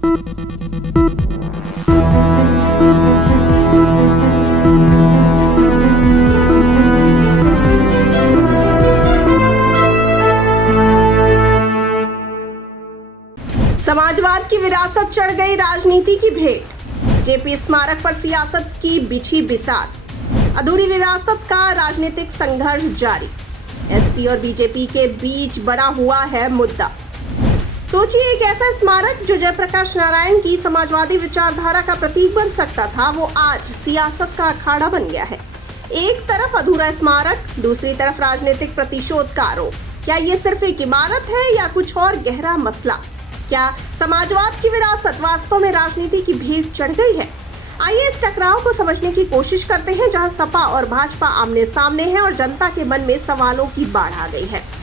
समाजवाद की विरासत चढ़ गई राजनीति की भेंट। जेपी स्मारक पर सियासत की बिछी बिसात। अधूरी विरासत का राजनीतिक संघर्ष जारी। एसपी और बीजेपी के बीच बना हुआ है मुद्दा। सोचिए, एक ऐसा स्मारक जो जयप्रकाश नारायण की समाजवादी विचारधारा का प्रतीक बन सकता था, वो आज सियासत का अखाड़ा बन गया है। एक तरफ अधूरा स्मारक, दूसरी तरफ राजनीतिक प्रतिशोध का आरोप। क्या ये सिर्फ एक इमारत है या कुछ और गहरा मसला? क्या समाजवाद की विरासत वास्तव में राजनीति की भेंट चढ़ गई है? आइए इस टकराव को समझने की कोशिश करते हैं, जहां सपा और भाजपा आमने सामने हैं और जनता के मन में सवालों की बाढ़ आ गई है।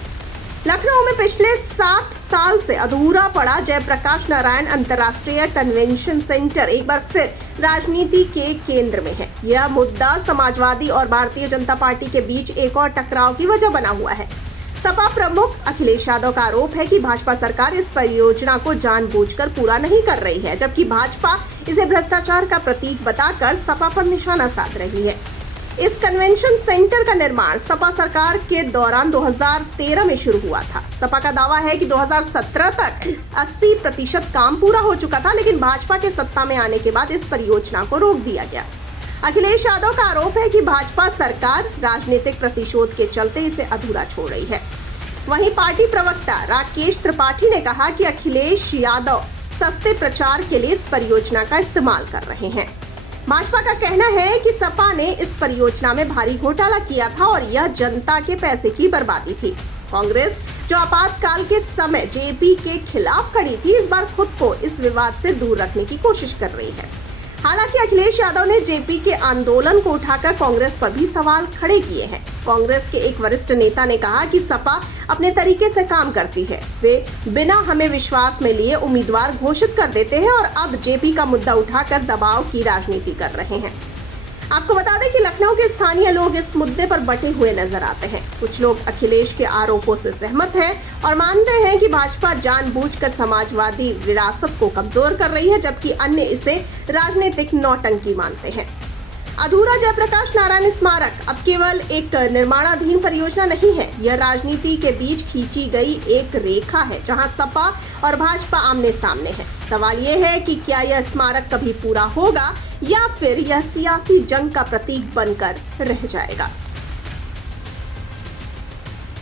लखनऊ में पिछले 7 साल से अधूरा पड़ा जयप्रकाश नारायण अंतर्राष्ट्रीय कन्वेंशन सेंटर एक बार फिर राजनीति के केंद्र में है। यह मुद्दा समाजवादी और भारतीय जनता पार्टी के बीच एक और टकराव की वजह बना हुआ है। सपा प्रमुख अखिलेश यादव का आरोप है कि भाजपा सरकार इस परियोजना को जानबूझकर पूरा नहीं कर रही है, जबकि भाजपा इसे भ्रष्टाचार का प्रतीक बताकर सपा पर निशाना साध रही है। इस कन्वेंशन सेंटर का निर्माण सपा सरकार के दौरान 2013 में शुरू हुआ था। सपा का दावा है कि 2017 तक 80% काम पूरा हो चुका था, लेकिन भाजपा के सत्ता में आने के बाद इस परियोजना को रोक दिया गया। अखिलेश यादव का आरोप है कि भाजपा सरकार राजनीतिक प्रतिशोध के चलते इसे अधूरा छोड़ रही है। वहीं पार्टी प्रवक्ता राकेश त्रिपाठी ने कहा कि अखिलेश यादव सस्ते प्रचार के लिए इस परियोजना का इस्तेमाल कर रहे हैं। भाजपा का कहना है कि सपा ने इस परियोजना में भारी घोटाला किया था और यह जनता के पैसे की बर्बादी थी। कांग्रेस, जो आपातकाल के समय जेपी के खिलाफ खड़ी थी, इस बार खुद को इस विवाद से दूर रखने की कोशिश कर रही है। हालांकि अखिलेश यादव ने जेपी के आंदोलन को उठाकर कांग्रेस पर भी सवाल खड़े किए हैं। कांग्रेस के एक वरिष्ठ नेता ने कहा कि सपा अपने तरीके से काम करती है, वे बिना हमें विश्वास में लिए उम्मीदवार घोषित कर देते हैं और अब जेपी का मुद्दा उठाकर दबाव की राजनीति कर रहे हैं। आपको बता दें कि लखनऊ के स्थानीय लोग इस मुद्दे पर बटे हुए नजर आते हैं। कुछ लोग अखिलेश के आरोपों से सहमत हैं और मानते हैं कि भाजपा जानबूझकर समाजवादी विरासत को कमजोर कर रही है, जबकि अन्य इसे राजनीतिक नौटंकी मानते हैं। अधूरा जयप्रकाश नारायण स्मारक अब केवल एक निर्माणाधीन परियोजना नहीं है, यह राजनीति के बीच खींची गई एक रेखा है, जहां सपा और भाजपा आमने सामने है। सवाल यह है कि क्या यह स्मारक कभी पूरा होगा या फिर यह सियासी जंग का प्रतीक बनकर रह जाएगा।